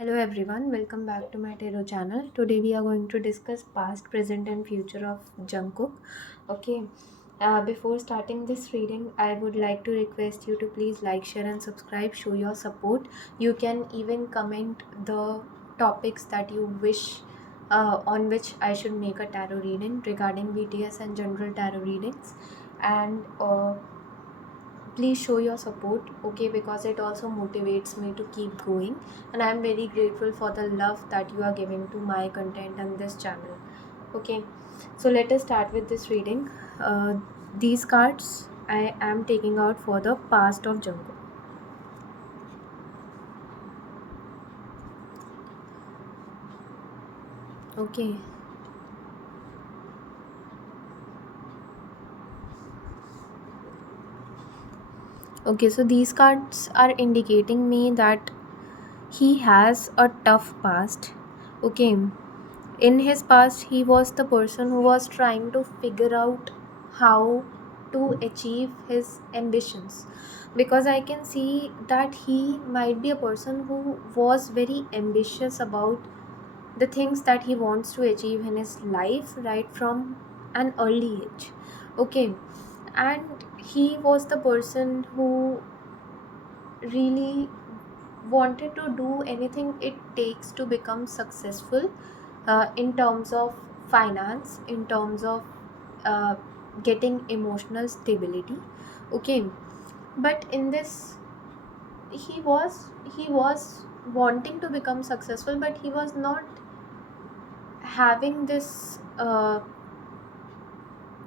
Hello everyone, welcome back to my Tarot channel. Today we are going to discuss past, present and future of Jungkook. Okay, before starting this reading, I would like to request you to please like, share and subscribe, show your support. You can even comment the topics that you wish on which I should make a tarot reading regarding BTS and general tarot readings. And please show your support, okay, because it also motivates me to keep going, and I'm very grateful for the love that you are giving to my content and this channel. Okay, so let us start with this reading. These cards I am taking out for the past of Jungkook. Okay. Okay, so these cards are indicating me that he has a tough past. Okay, in his past he was the person who was trying to figure out how to achieve his ambitions, because I can see that he might be a person who was very ambitious about the things that he wants to achieve in his life right from an early age. Okay, and he was the person who really wanted to do anything it takes to become successful, in terms of finance, in terms of uh, getting emotional stability. Okay, but in this, he was wanting to become successful, but he was not having this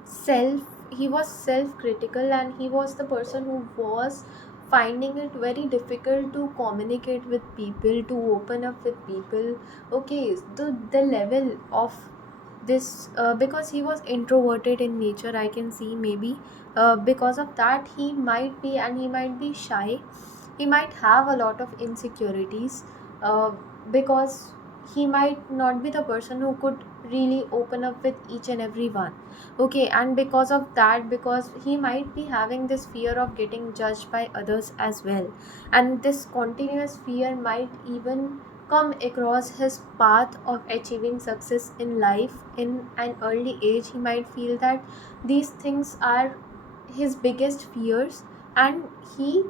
self he was self critical, and he was the person who was finding it very difficult to communicate with people, to open up with people. Okay, the level of this, because he was introverted in nature, I can see, maybe because of that he might be shy. He might have a lot of insecurities, because he might not be the person who could really open up with each and every one. Okay, and because of that, because he might be having this fear of getting judged by others as well, and this continuous fear might even come across his path of achieving success in life. In an early age he might feel that these things are his biggest fears, and he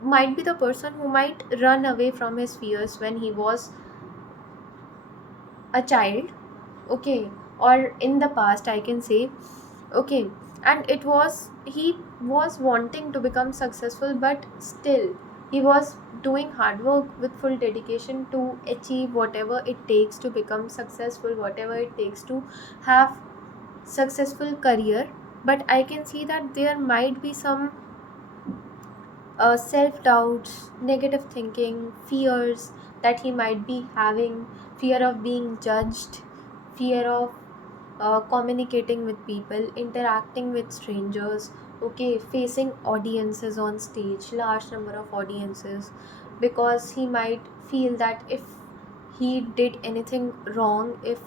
might be the person who might run away from his fears when he was a child. Okay, or in the past, I can say. Okay, and it was he was wanting to become successful, but still he was doing hard work with full dedication to achieve whatever it takes to become successful, whatever it takes to have successful career. But I can see that there might be some self doubts, negative thinking, fears that he might be having, fear of being judged, fear of communicating with people, interacting with strangers, okay, facing audiences on stage, large number of audiences, because he might feel that if he did anything wrong, if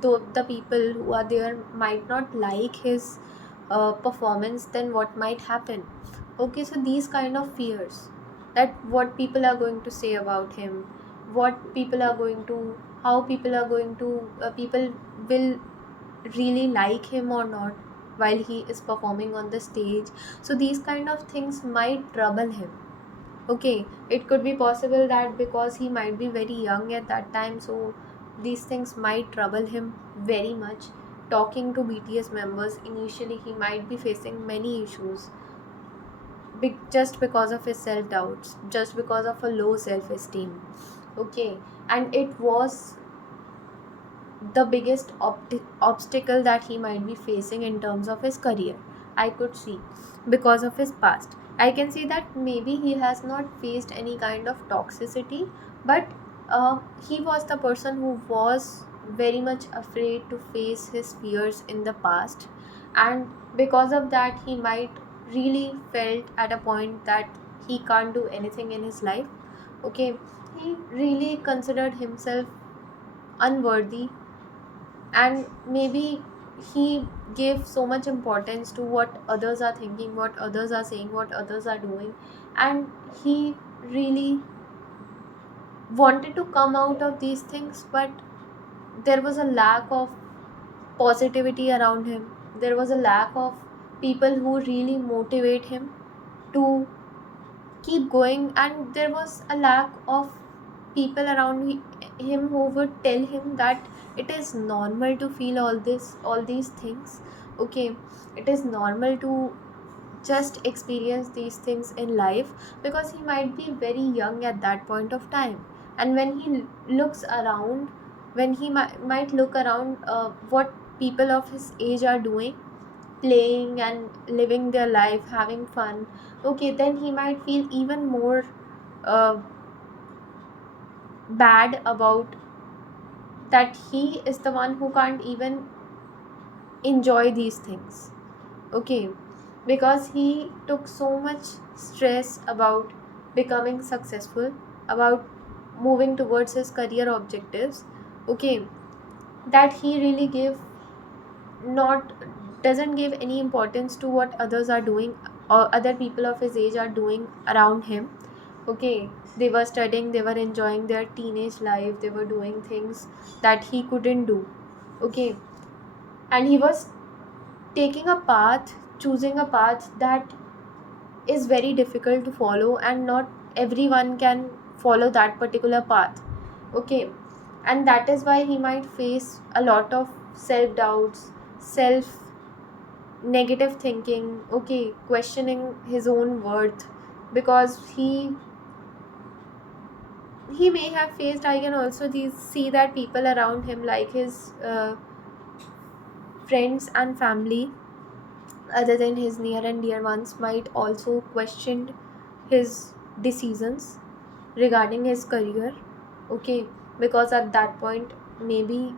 the people who are there might not like his performance, then what might happen. Okay, so these kind of fears, that what people are going to say about him, what people are going to how people are going to people will really like him or not while he is performing on the stage. So these kind of things might trouble him. Okay, it could be possible that because he might be very young at that time, so these things might trouble him very much. Talking to BTS members, initially he might be facing many issues, just because of his self doubts, just because of a low self esteem. Okay, and it was the biggest obstacle that he might be facing in terms of his career, I could see, because of his past. I can see that maybe he has not faced any kind of toxicity, but he was the person who was very much afraid to face his fears in the past, and because of that he might really felt at a point that he can't do anything in his life. Okay, he really considered himself unworthy, and maybe he gave so much importance to what others are thinking, what others are saying, what others are doing, and he really wanted to come out of these things, but there was a lack of positivity around him. There was a lack of people who really motivate him to keep going, and there was a lack of people around him who would tell him that it is normal to feel all these things. Okay, it is normal to just experience these things in life, because he might be very young at that point of time. And when he looks around, when he might look around, what people of his age are doing, playing and living their life, having fun, okay, then he might feel even more uh, bad about that he is the one who can't even enjoy these things. Okay, because he took so much stress about becoming successful, about moving towards his career objectives. Okay, that he really gave not doesn't give any importance to what others are doing, or other people of his age are doing around him. Okay, they were studying, they were enjoying their teenage life, they were doing things that he couldn't do. Okay, and he was taking a path, choosing a path that is very difficult to follow, and not everyone can follow that particular path. Okay, and that is why he might face a lot of self doubts, self negative thinking, okay, questioning his own worth, because he may have faced, I can also see that people around him, like his friends and family, other than his near and dear ones, might also question his decisions regarding his career. Okay, because at that point, maybe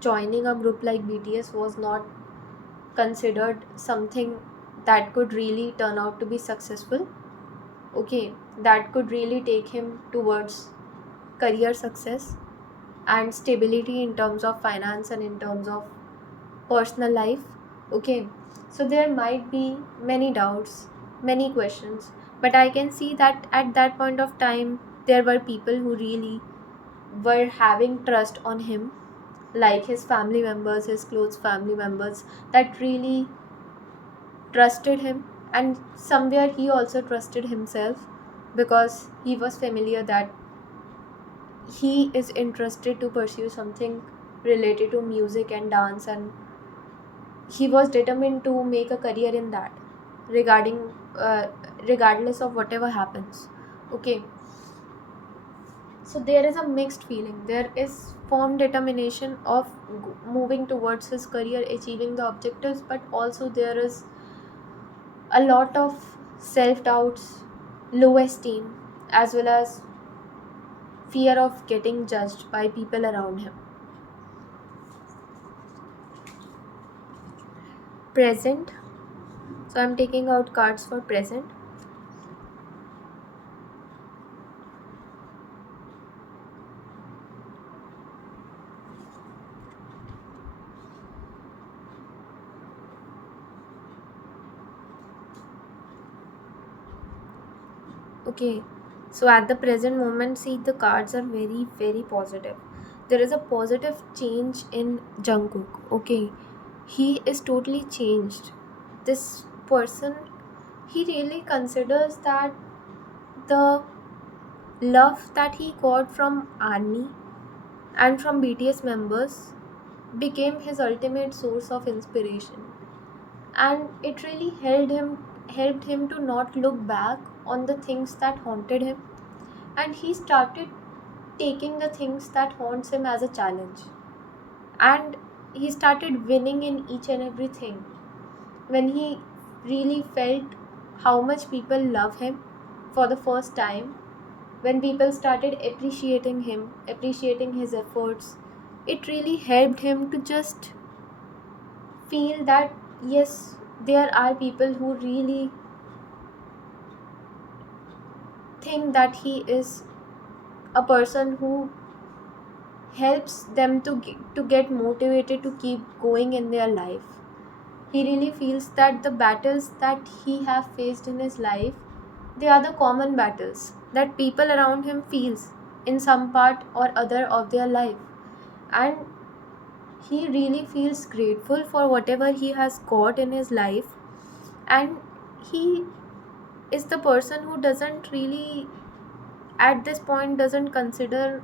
joining a group like BTS was not considered something that could really turn out to be successful. Okay, that could really take him towards career success and stability in terms of finance and in terms of personal life. Okay, so there might be many doubts, many questions, but I can see that at that point of time there were people who really were having trust on him, like his family members, his close family members, that really trusted him. And somewhere he also trusted himself, because he was familiar that he is interested to pursue something related to music and dance, and he was determined to make a career in that, regarding uh, regardless of whatever happens. Okay, so there is a mixed feeling. There is firm determination of moving towards his career, achieving the objectives, but also there is a lot of self doubts, low esteem, as well as fear of getting judged by people around him. Present. So I'm taking out cards for present. Okay. So at the present moment, see, the cards are very, very positive. There is a positive change in Jungkook. Okay. He is totally changed. This person, he really considers that the love that he got from ARMY and from BTS members became his ultimate source of inspiration. And it really helped him to not look back on the things that haunted him, and he started taking the things that haunts him as a challenge, and he started winning in each and everything. When he really felt how much people love him for the first time, when people started appreciating him, appreciating his efforts, it really helped him to just feel that yes, there are people who really think that he is a person who helps them to get motivated to keep going in their life. He really feels that the battles that he have faced in his life They are the common battles that people around him feels in some part or other of their life. And he really feels grateful for whatever he has got in his life. And he is the person who doesn't really, at this point, doesn't consider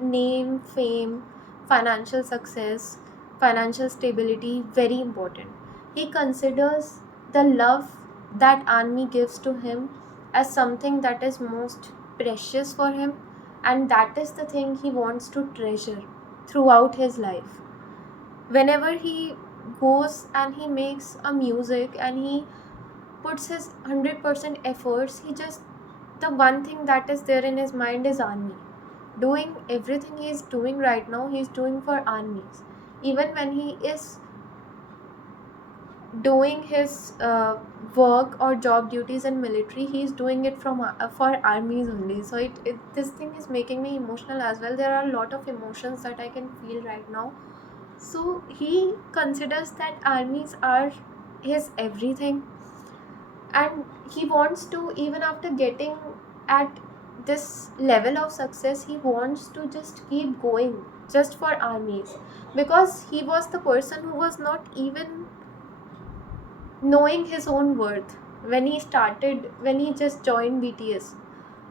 name, fame, financial success, financial stability very important. He considers the love that army gives to him as something that is most precious for him, and that is the thing he wants to treasure throughout his life. Whenever he goes and he makes a music and he puts his 100% efforts, he just, the one thing that is there in his mind is army. Doing everything he is doing right now, he is doing for armies. Even when he is doing his work or job duties in military, he is doing it for armies only. So this thing is making me emotional as well. There are a lot of emotions that I can feel right now. So he considers that armies are his everything, and he wants to, even after getting at this level of success, he wants to just keep going just for armies, because he was the person who was not even knowing his own worth when he just joined BTS.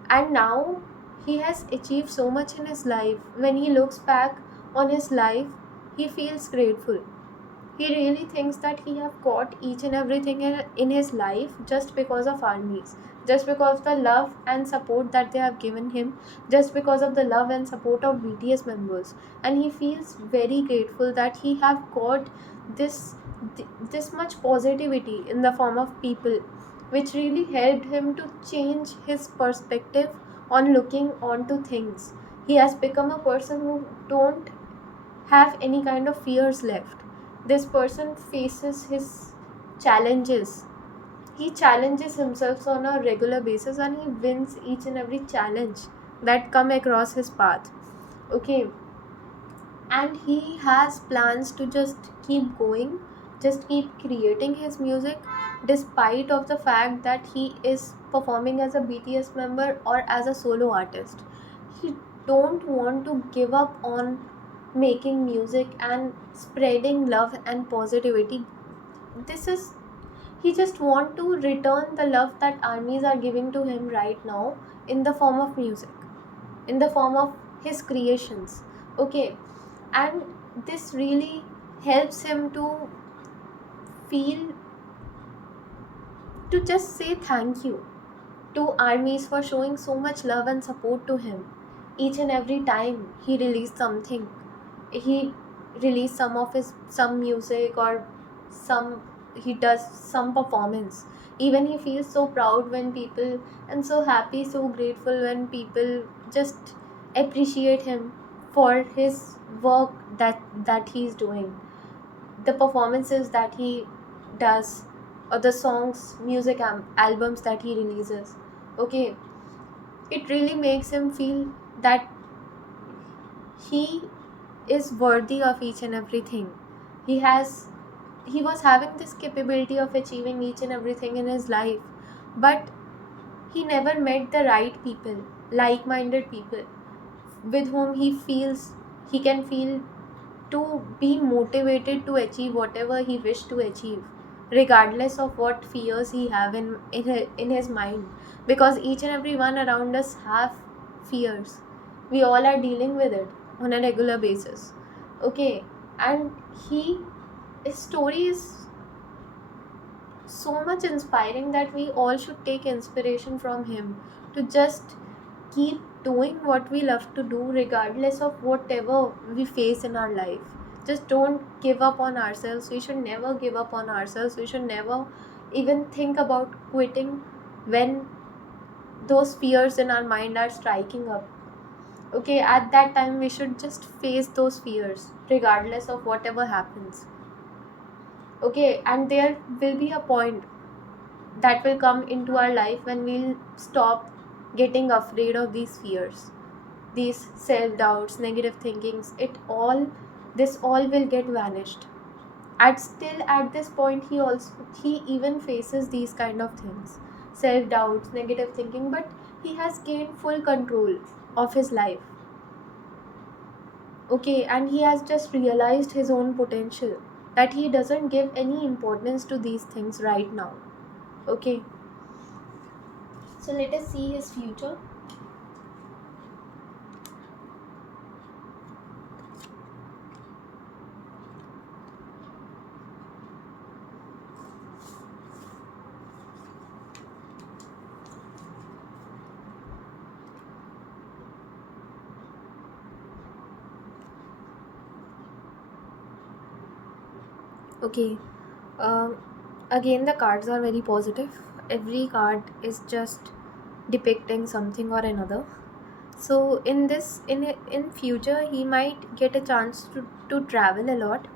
And now he has achieved so much in his life. When he looks back on his life, he feels grateful. He really thinks that he have got each and everything in his life just because of armies, just because of the love and support that they have given him, just because of the love and support of BTS members. And he feels very grateful that he have got this this much positivity in the form of people, which really helped him to change his perspective on looking onto things. He has become a person who don't have any kind of fears left. This person faces his challenges. He challenges himself on a regular basis and he wins each and every challenge that come across his path. Okay, and he has plans to just keep going, just keep creating his music despite of the fact that he is performing as a BTS member or as a solo artist. He don't want to give up on making music and spreading love and positivity. This is, he just want to return the love that armies are giving to him right now in the form of music, in the form of his creations. Okay, and this really helps him to feel, to just say thank you to armies for showing so much love and support to him each and every time he released something. He released some music or some, he does some performance. Even he feels so proud when people, and so happy, so grateful when people just appreciate him for his work that he's doing, the performances that he does, or the songs, music albums that he releases. Okay, it really makes him feel that he is worthy of each and everything. He has, he was having this capability of achieving each and everything in his life, but he never met the right people, like-minded people, with whom he feels he can feel to be motivated to achieve whatever he wished to achieve, regardless of what fears he have in his mind. Because each and every one around us have fears. We all are dealing with it on a regular basis. Okay, and he, his story is so much inspiring that we all should take inspiration from him to just keep doing what we love to do regardless of whatever we face in our life. Just don't give up on ourselves. We should never give up on ourselves. We should never even think about quitting when those fears in our mind are striking up. Okay, at that time we should just face those fears regardless of whatever happens. Okay, and there will be a point that will come into our life when we'll stop getting afraid of these fears, these self doubts, negative thinkings. It all, this all will get vanished. At still at this point, he even faces these kind of things. self doubts, negative thinking, but he has gained full control of his life. Okay, and he has just realized his own potential, that he doesn't give any importance to these things right now. Okay, so let us see his future. Okay, um, again, the cards are very positive. Every card is just depicting something or another. So in this, in future, he might get a chance to travel a lot.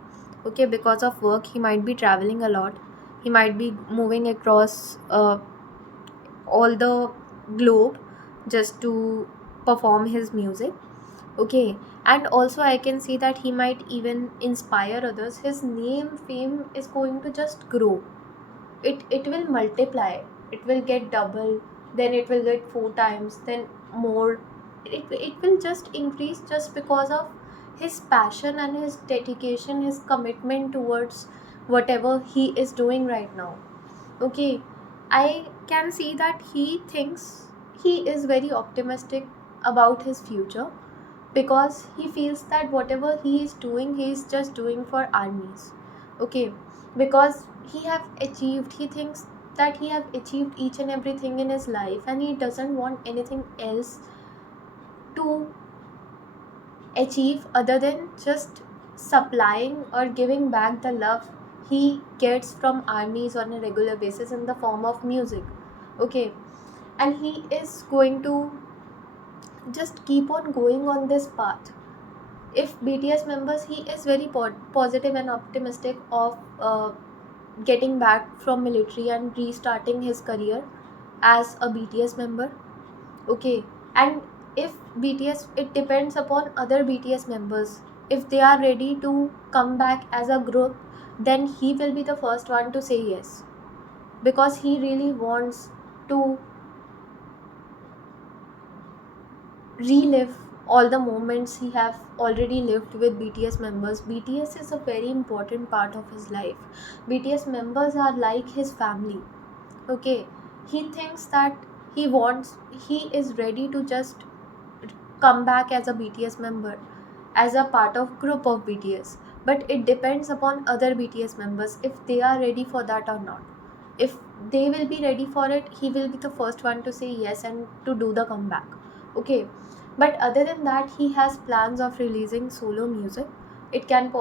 Okay, because of work, he might be traveling a lot. He might be moving across all the globe just to perform his music. Okay, and also I can see that he might even inspire others. His name fame is going to just grow. It will multiply, it will get double, then it will get 4 times, then more. It will just increase just because of his passion and his dedication, his commitment towards whatever he is doing right now. Okay, I can see that he thinks, he is very optimistic about his future, because he feels that whatever he is doing, he is just doing for armies. Okay, because he thinks that he have achieved each and everything in his life, and he doesn't want anything else to achieve other than just supplying or giving back the love he gets from armies on a regular basis in the form of music. Okay, and he is going to just keep on going on this path. If BTS members, he is very positive and optimistic of getting back from military and restarting his career as a BTS member. Okay, and if BTS, it depends upon other BTS members. If they are ready to come back as a group, then he will be the first one to say yes, because he really wants to relive all the moments he have already lived with BTS members. BTS is a very important part of his life. BTS members are like his family. Okay, he thinks that he is ready to just come back as a BTS member, as a part of group of BTS. But it depends upon other BTS members if they are ready for that or not. If they will be ready for it, he will be the first one to say yes and to do the comeback. Okay, but other than that, he has plans of releasing solo music. It can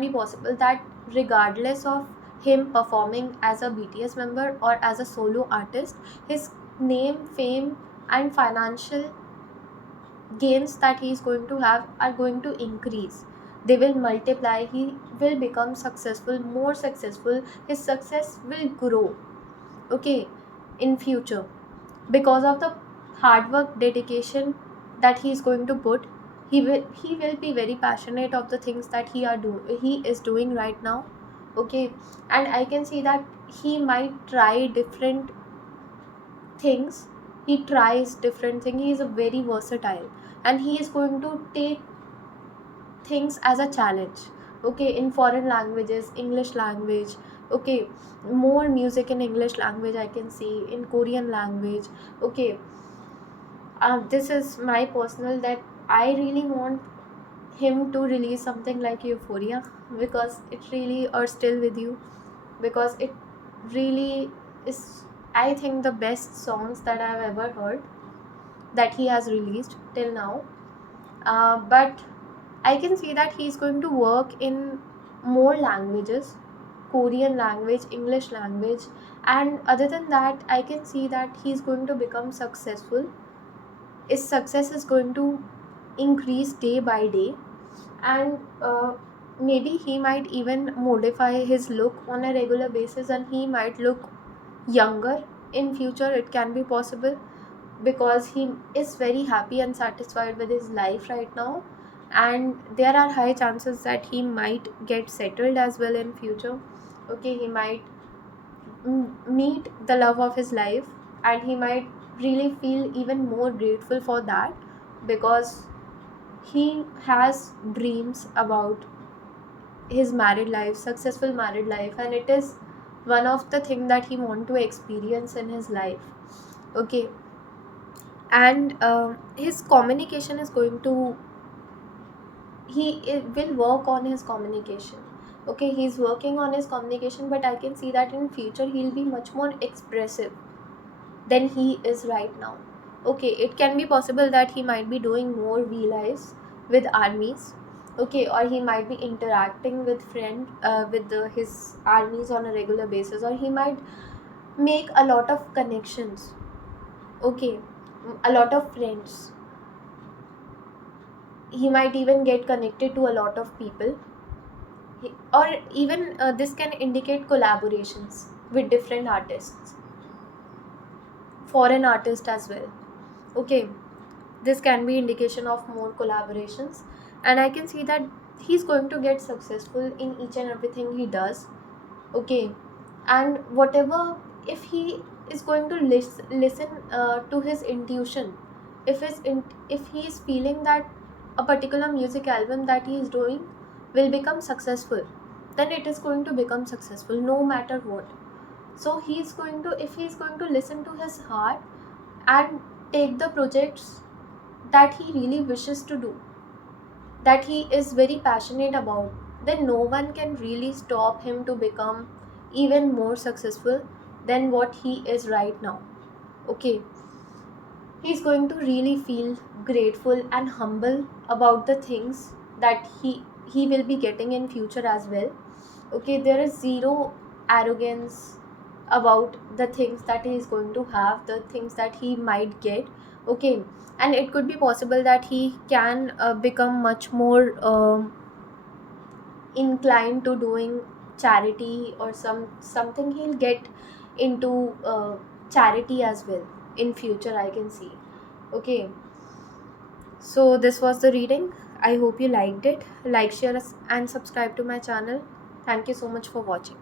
be possible that regardless of him performing as a BTS member or as a solo artist, his name, fame, and financial gains that he is going to have are going to increase. They will multiply. He will become successful, more successful. His success will grow. Okay, in future, because of the hard work, dedication that he is going to put. He will be very passionate of the things that he is doing right now. Okay, and I can see that he might try different things. He tries different things. He is a very versatile, and he is going to take things as a challenge. Okay, in foreign languages, English language. Okay, more music in English language I can see, in Korean language. Okay, this is my personal, that I really want him to release something like Euphoria, because it really are still with you, because it really is, I think, the best songs that I've ever heard that he has released till now. But I can see that he's going to work in more languages, Korean language, English language, and other than that, I can see that he's going to become successful. His success is going to increase day by day, and maybe he might even modify his look on a regular basis, and he might look younger in future. It can be possible, because he is very happy and satisfied with his life right now, and there are high chances that he might get settled as well in future. Okay, he might meet the love of his life. and he might really feel even more grateful for that, because he has dreams about his married life, successful married life, and it is one of the thing that he want to experience in his life. Okay. And his communication is going to, will work on his communication. Okay, he's working on his communication, but I can see that in future he'll be much more expressive than he is right now. Okay, it can be possible that he might be doing more V lives with armies. Okay, or he might be interacting with his armies on a regular basis, or he might make a lot of connections. Okay, a lot of friends. He might even get connected to a lot of people. Or even this can indicate collaborations with different artists, foreign artists as well. Okay, this can be indication of more collaborations, and I can see that he's going to get successful in each and everything he does. Okay. And whatever, if he is going to listen to his intuition, if he is feeling that a particular music album that he is doing will become successful, then it is going to become successful no matter what. So he's going to, if he's going to listen to his heart and take the projects that he really wishes to do, that he is very passionate about, then no one can really stop him to become even more successful than what he is right now. Okay, he's going to really feel grateful and humble about the things that he will be getting in future as well. Okay, there is zero arrogance about the things that he is going to have, the things that he might get. Okay. And it could be possible that he can become much more inclined to doing charity, or something he'll get into charity as well in future, I can see. Okay, so this was the reading. I hope you liked it. Like, share, and subscribe to my channel. Thank you so much for watching.